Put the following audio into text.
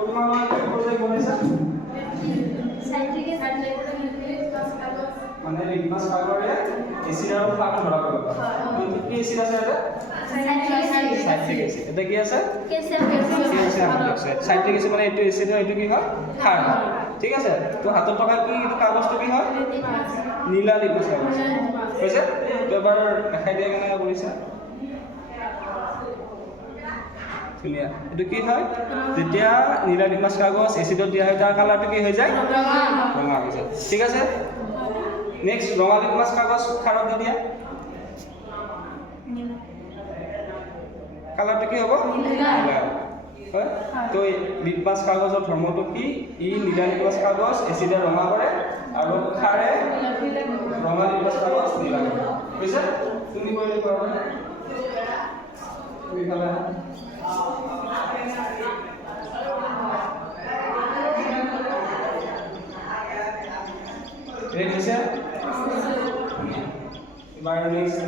তোমালোকে প্ৰজেক্ট বনাইছা সাইট্ৰিক এসিড মানে লিটমাছ কাগজে এসিড আৰু ফ্লাক্স ধৰা কৰিব কিন্তু কি এসিড আছে এটা সাইট্রিক এসিড এটা কি আছে ক্যালসিয়াম হাইড্রক্সাইড সাইট্রিক এসিড মানে এইটো এসিড হয় এইটো কি হয় ক্ষাৰ হয় ঠিক আছে তো হাতত থকা কি এইটো কাগজটো কি হয় নীলা লিটমাছ কাগজ হৈছে তো এবাৰ দেখাই দিয়া কেনেকৈ কৰিছা ধুনীয়া এইটো কি হয় যেতিয়া নীলা লিটমাছ কাগজ এচিডত দিয়া হয় তাৰ কালাৰটো কি হৈ যায় ৰঙা হৈ যায় ঠিক আছে নেক্সট ৰঙা লিটমাছ কাগজ খাৰত দি দিয়া কালাৰটো কি হ'ব নীলা হয় তো লিটমাছ কাগজৰ ধৰ্মটো কি ই নীলা লিটমাছ কাগজ এচিডে ৰঙা কৰে আৰু খাৰে ৰঙা লিটমাছ কাগজ নীলা কৰে বুজিছা তুমি কৰিলে কৰা তুমি খালা Ready, sir? By next.